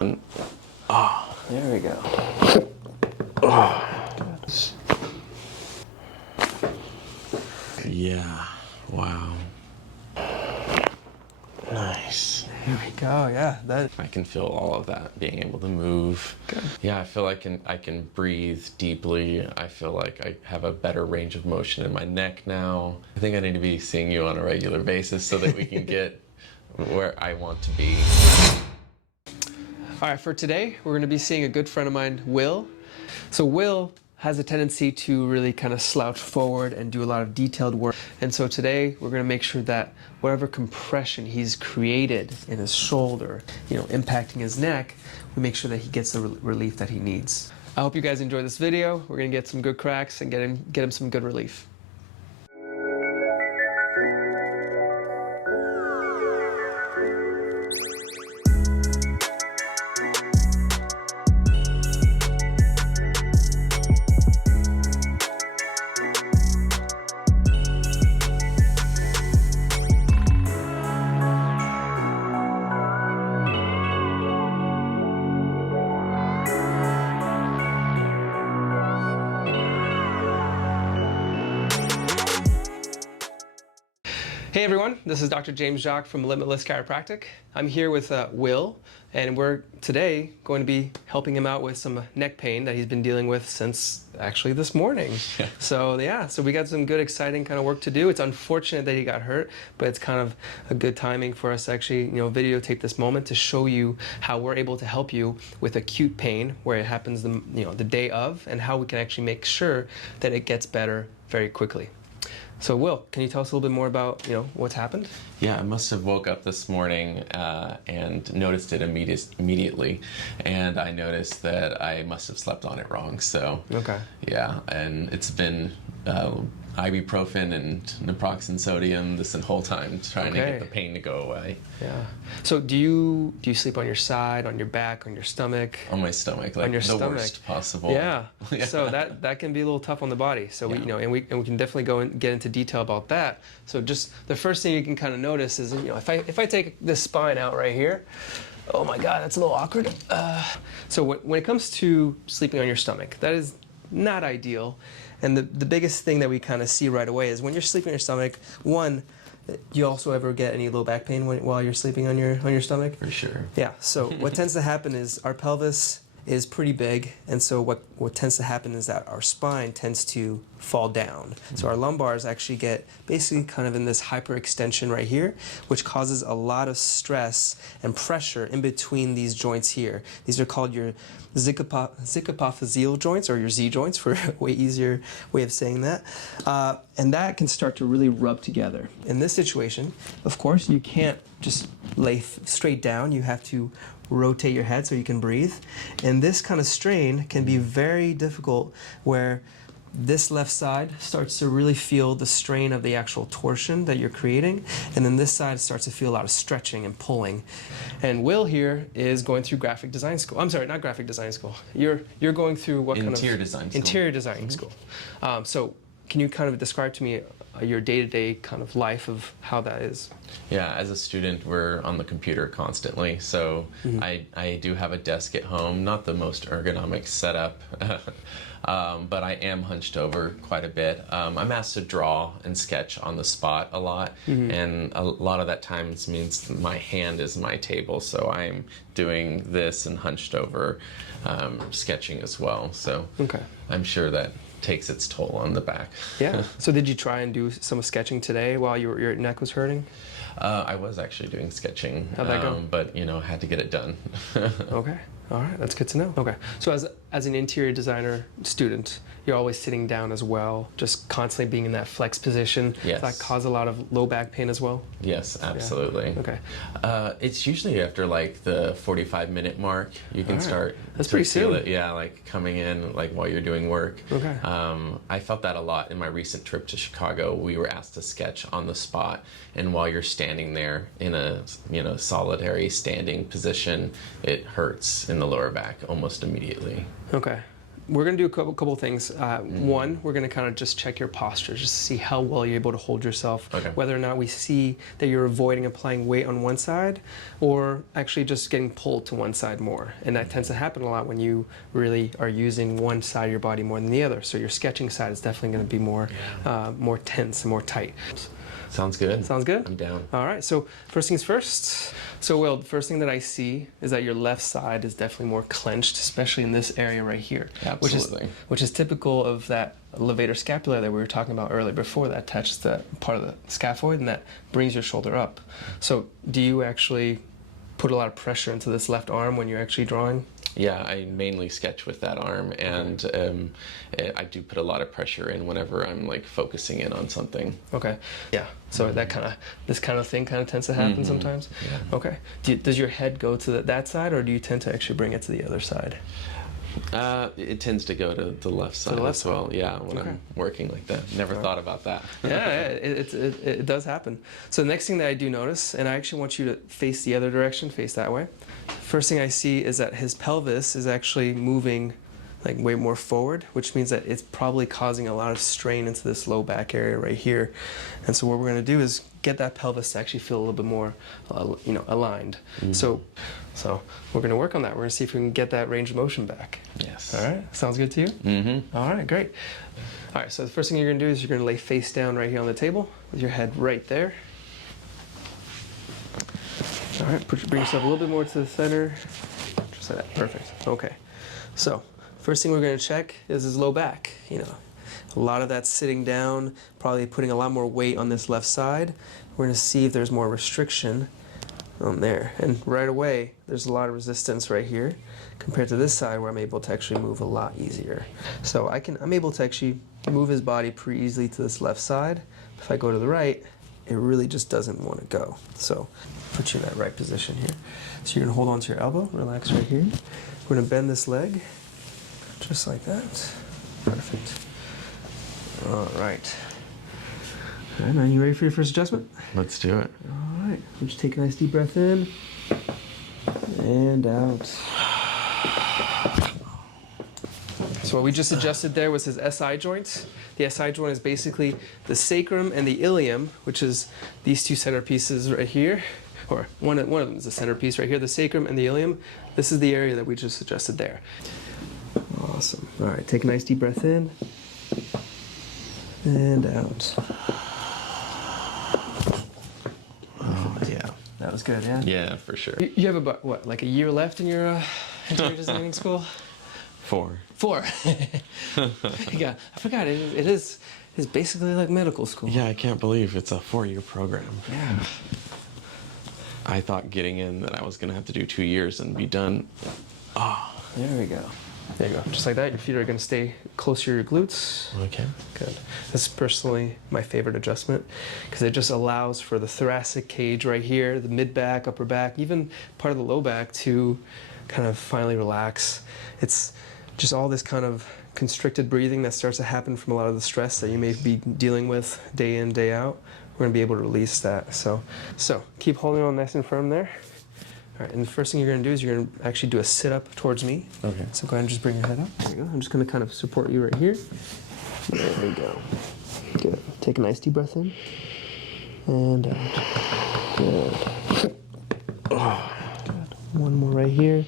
Oh, there we go. Oh, good. Yeah, wow. Nice. There we go, yeah. I can feel all of that, being able to move. Good. Yeah, I feel like I can breathe deeply. I feel like I have a better range of motion in my neck now. I think I need to be seeing you on a regular basis so that we can get where I want to be. All right, for today, we're gonna be seeing a good friend of mine, Will. So Will has a tendency to really kind of slouch forward and do a lot of detailed work. And so today, we're gonna make sure that whatever compression he's created in his shoulder, impacting his neck, we make sure that he gets the relief that he needs. I hope you guys enjoy this video. We're gonna get some good cracks and get him some good relief. Hey everyone, this is Dr. James Jacques from Limitless Chiropractic. I'm here with Will, and we're today going to be helping him out with some neck pain that he's been dealing with since actually this morning. So we got some good, exciting kind of work to do. It's unfortunate that he got hurt, but it's kind of a good timing for us to actually, videotape this moment to show you how we're able to help you with acute pain where it happens the day of, and how we can actually make sure that it gets better very quickly. So Will, can you tell us a little bit more about what's happened? Yeah, I must have woke up this morning and noticed it immediately, and I noticed that I must have slept on it wrong. So okay, yeah, and it's been ibuprofen and naproxen sodium this whole time trying to get the pain to go away. Yeah. So do you sleep on your side, on your back, on your stomach? On my stomach, like the worst possible. Yeah. So that can be a little tough on the body. So we can definitely go and get into detail about that. So just the first thing you can kind of notice is if I take this spine out right here, oh my God, that's a little awkward. So when it comes to sleeping on your stomach, that is not ideal. And the biggest thing that we kind of see right away is when you're sleeping on your stomach, one, you also ever get any low back pain while you're sleeping on your stomach? For sure. Yeah, so what tends to happen is our pelvis is pretty big, and so what tends to happen is that our spine tends to fall down. So our lumbars actually get basically kind of in this hyperextension right here, which causes a lot of stress and pressure in between these joints here. These are called your zygapophyseal joints, or your Z joints, for a way easier way of saying that. And that can start to really rub together. In this situation, of course, you can't just lay straight down. You have to rotate your head so you can breathe. And this kind of strain can be very difficult, where this left side starts to really feel the strain of the actual torsion that you're creating, and then this side starts to feel a lot of stretching and pulling. And Will here is going through graphic design school. I'm sorry, not graphic design school. You're going through what kind of interior design school. Interior design school. So can you kind of describe to me your day-to-day kind of life of how that is? Yeah, as a student, we're on the computer constantly. So I do have a desk at home, not the most ergonomic setup, but I am hunched over quite a bit. I'm asked to draw and sketch on the spot a lot, and a lot of that times means my hand is my table, so I'm doing this and hunched over, sketching as well. So I'm sure that takes its toll on the back. Yeah. So did you try and do some sketching today while your neck was hurting? I was actually doing sketching. How'd that go? But had to get it done. Okay. All right, that's good to know. Okay, so as an interior designer student, you're always sitting down as well, just constantly being in that flex position. Yes. Does that cause a lot of low back pain as well? Yes, absolutely. Yeah. Okay. It's usually after like the 45-minute mark, you can start. That's pretty feel soon. it. Yeah, like coming in like while you're doing work. Okay. I felt that a lot in my recent trip to Chicago. We were asked to sketch on the spot, and while you're standing there in a solitary standing position, it hurts in the lower back almost immediately. Okay. we're going to do a couple things. One, we're going to kind of just check your posture, just to see how well you're able to hold yourself, whether or not we see that you're avoiding applying weight on one side or actually just getting pulled to one side more. And that tends to happen a lot when you really are using one side of your body more than the other. So your sketching side is definitely going to be more, more tense and more tight. Sounds good. Sounds good? I'm down. All right, so first things first. So Will, the first thing that I see is that your left side is definitely more clenched, especially in this area right here. Absolutely. Which is typical of that levator scapula that we were talking about earlier before that touches the part of the scaphoid and that brings your shoulder up. So do you actually put a lot of pressure into this left arm when you're actually drawing? Yeah, I mainly sketch with that arm, and I do put a lot of pressure in whenever I'm like focusing in on something. Okay. Yeah. So this kind of thing kind of tends to happen sometimes. Yeah. Okay. Does your head go to that side, or do you tend to actually bring it to the other side? It tends to go to the left side as well. Yeah, when I'm working like that. Never thought about that. Yeah, it does happen. So the next thing that I do notice, and I actually want you to face the other direction, face that way. First thing I see is that his pelvis is actually moving like way more forward, which means that it's probably causing a lot of strain into this low back area right here. And so what we're going to do is get that pelvis to actually feel a little bit more, aligned. So we're going to work on that. We're going to see if we can get that range of motion back. Yes. All right. Sounds good to you? Mm-hmm. All right. Great. All right. So the first thing you're going to do is you're going to lay face down right here on the table with your head right there. All right. Bring yourself a little bit more to the center. Just like that. Perfect. Okay. So first thing we're going to check is his low back. A lot of that's sitting down, probably putting a lot more weight on this left side. We're going to see if there's more restriction on there. And right away, there's a lot of resistance right here compared to this side where I'm able to actually move a lot easier. So I'm able to actually move his body pretty easily to this left side. If I go to the right, it really just doesn't want to go. So put you in that right position here. So you're going to hold on to your elbow, relax right here. We're going to bend this leg just like that. Perfect. All right. All right, man, you ready for your first adjustment? Let's do it. All right. Just take a nice deep breath in and out. So what we just adjusted there was his SI joint. The SI joint is basically the sacrum and the ilium, which is these two centerpieces right here. Or one of them is the centerpiece right here, the sacrum and the ilium. This is the area that we just adjusted there. Awesome. All right, take a nice deep breath in and out. Oh, yeah. That was good, yeah? Yeah, for sure. You have about, what, like a year left in your interior designing school? 4. 4. Yeah, I forgot. It's basically like medical school. Yeah, I can't believe it's a 4-year program. Yeah. I thought getting in that I was going to have to do 2 years and be done. Oh. There we go. There you go. Just like that, your feet are going to stay close to your glutes. Okay. Good. This is personally my favorite adjustment because it just allows for the thoracic cage right here, the mid back, upper back, even part of the low back to kind of finally relax. It's just all this kind of constricted breathing that starts to happen from a lot of the stress that you may be dealing with day in, day out. We're going to be able to release that. So keep holding on nice and firm there. All right, and the first thing you're going to do is you're going to actually do a sit-up towards me. Okay. So go ahead and just bring your head up. There you go. I'm just going to kind of support you right here. There we go. Good. Take a nice deep breath in. And out. Good. Oh, good. One more right here.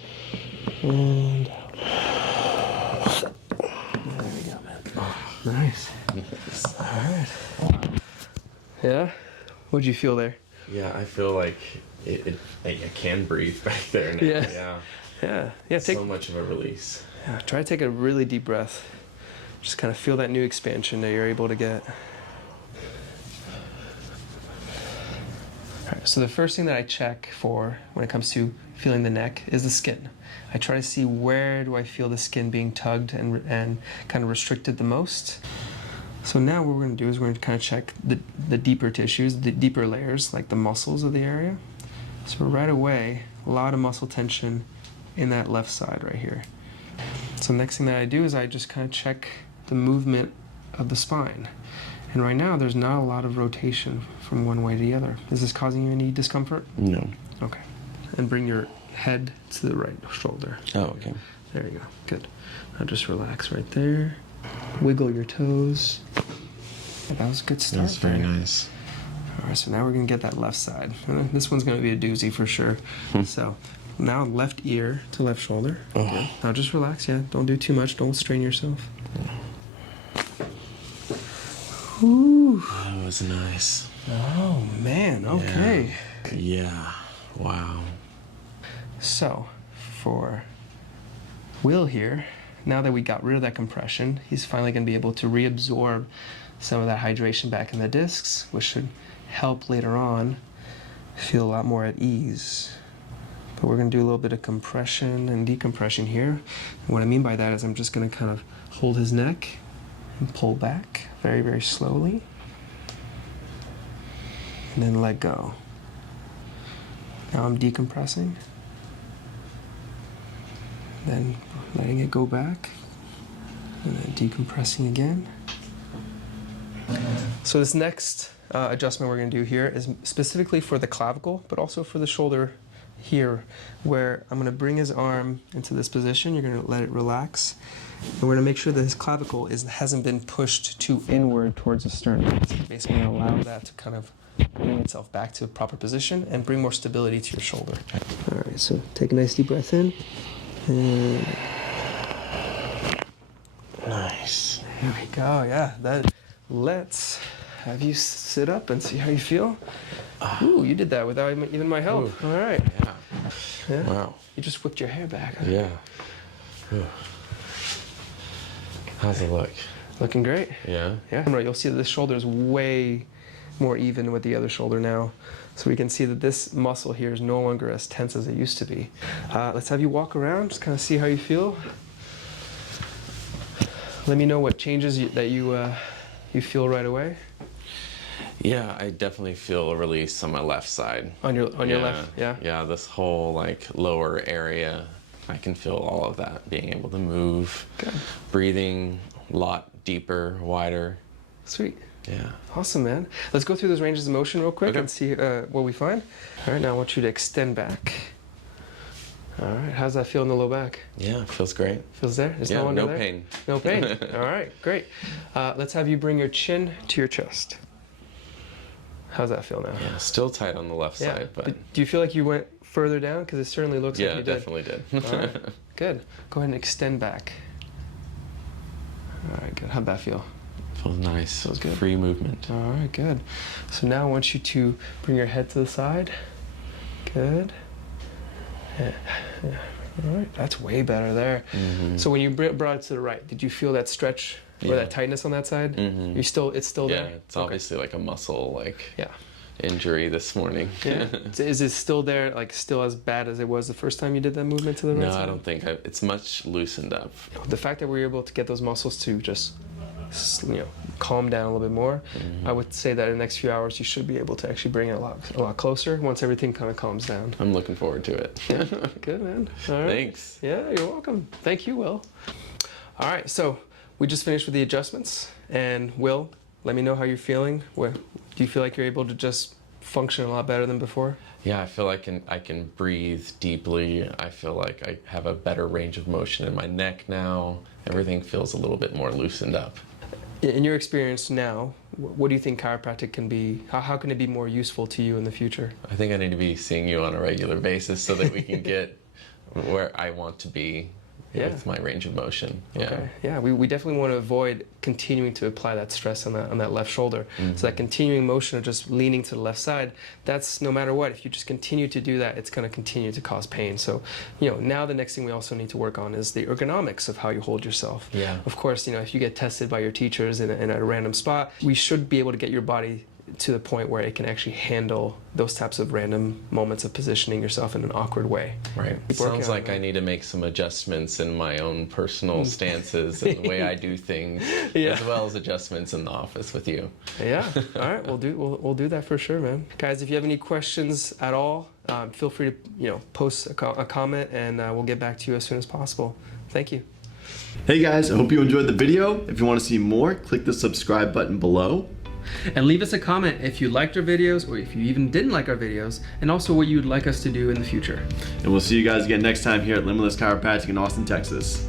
And out. There we go, man. Oh, nice. All right. Yeah? What'd you feel there? Yeah, I feel like I can breathe back there now. Yeah. So much of a release. Yeah, try to take a really deep breath. Just kind of feel that new expansion that you're able to get. All right, so the first thing that I check for when it comes to feeling the neck is the skin. I try to see where do I feel the skin being tugged and kind of restricted the most. So now what we're going to do is we're going to kind of check the deeper tissues, the deeper layers, like the muscles of the area. So right away, a lot of muscle tension in that left side right here. So next thing that I do is I just kind of check the movement of the spine. And right now, there's not a lot of rotation from one way to the other. Is this causing you any discomfort? No. Okay. And bring your head to the right shoulder. Oh, okay. There you go. Good. Now just relax right there. Wiggle your toes. That was a good start. That's very nice. All right, so now we're gonna get that left side. This one's gonna be a doozy for sure. So now left ear to left shoulder. Good. Now just relax, yeah. Don't do too much, don't strain yourself. Ooh. That was nice. Oh man, okay. Yeah. Wow. So for Will here, now that we got rid of that compression, he's finally gonna be able to reabsorb some of that hydration back in the discs, which should help later on feel a lot more at ease. But we're gonna do a little bit of compression and decompression here. And what I mean by that is I'm just gonna kind of hold his neck and pull back very, very slowly. And then let go. Now I'm decompressing. Then letting it go back. And then decompressing again. So this next adjustment we're going to do here is specifically for the clavicle, but also for the shoulder here, where I'm going to bring his arm into this position. You're going to let it relax. And we're going to make sure that his clavicle hasn't been pushed too inward towards the sternum. So basically going to allow that to kind of bring itself back to a proper position and bring more stability to your shoulder. All right, so take a nice deep breath in. And Nice. there we go, yeah. Let's have you sit up and see how you feel. Ooh, you did that without even my help. Ooh. All right. Yeah. Yeah. Wow. You just whipped your hair back. Huh? Yeah. Ooh. How's it look? Looking great. Yeah. Yeah. You'll see that this shoulder is way more even with the other shoulder now. So we can see that this muscle here is no longer as tense as it used to be. Let's have you walk around, just kind of see how you feel. Let me know what changes that you feel right away. Yeah, I definitely feel a release on my left side. On your left, yeah. Yeah, this whole like lower area, I can feel all of that. Being able to move, Good. breathing a lot deeper, wider. Sweet. Yeah. Awesome, man. Let's go through those ranges of motion real quick Okay. and see what we find. All right, now I want you to extend back. All right, how's that feel in the low back? Yeah, feels great. Feels there? There's Yeah, no under no there? pain. No pain. All right, great. Let's have you bring your chin to your chest. How's that feel now? Yeah, still tight on the left side, but do you feel like you went further down? Because it certainly looks like yeah, you did. definitely did. All right, good. Go ahead and extend back. All right, good. How'd that feel? Feels nice. Feels good. Free movement. All right, good. So now I want you to bring your head to the side. Good. Yeah. All right, that's way better there. Mm-hmm. So when you brought it to the right, did you feel that stretch or Yeah. that tightness on that side? Mm-hmm. It's still Yeah, there. it's obviously like a muscle Yeah. injury this morning. Yeah. Is it still there? Like still as bad as it was the first time you did that movement to the right No, side? I don't think it's much loosened up. The fact that we were able to get those muscles to just calm down a little bit more, I would say that in the next few hours you should be able to actually bring it a lot closer once everything kind of calms down. I'm looking forward to it. Good, man. All right. Thanks. Yeah, you're welcome. Thank you, Will. All right, so we just finished with the adjustments, and Will, let me know how you're feeling. Do you feel like you're able to just function a lot better than before? Yeah, I feel like I can breathe deeply. I feel like I have a better range of motion in my neck now. Everything feels a little bit more loosened up. In your experience now, what do you think chiropractic can be? How can it be more useful to you in the future? I think I need to be seeing you on a regular basis so that we can get where I want to be with my range of motion. Yeah. Okay. Yeah, we definitely want to avoid continuing to apply that stress on that left shoulder. So that continuing motion of just leaning to the left side, that's no matter what. If you just continue to do that, it's going to continue to cause pain. So, now the next thing we also need to work on is the ergonomics of how you hold yourself. Yeah. Of course, if you get tested by your teachers in a random spot, we should be able to get your body to the point where it can actually handle those types of random moments of positioning yourself in an awkward way. Right. It Keep working sounds on like it. I need to make some adjustments in my own personal stances and the way I do things, as well as adjustments in the office with you. Yeah. All right. We'll do that for sure, man. Guys, if you have any questions at all, feel free to post a comment, and we'll get back to you as soon as possible. Thank you. Hey guys, I hope you enjoyed the video. If you want to see more, click the subscribe button below. And leave us a comment if you liked our videos or if you even didn't like our videos, and also what you would like us to do in the future. And we'll see you guys again next time here at Limitless Chiropractic in Austin, Texas.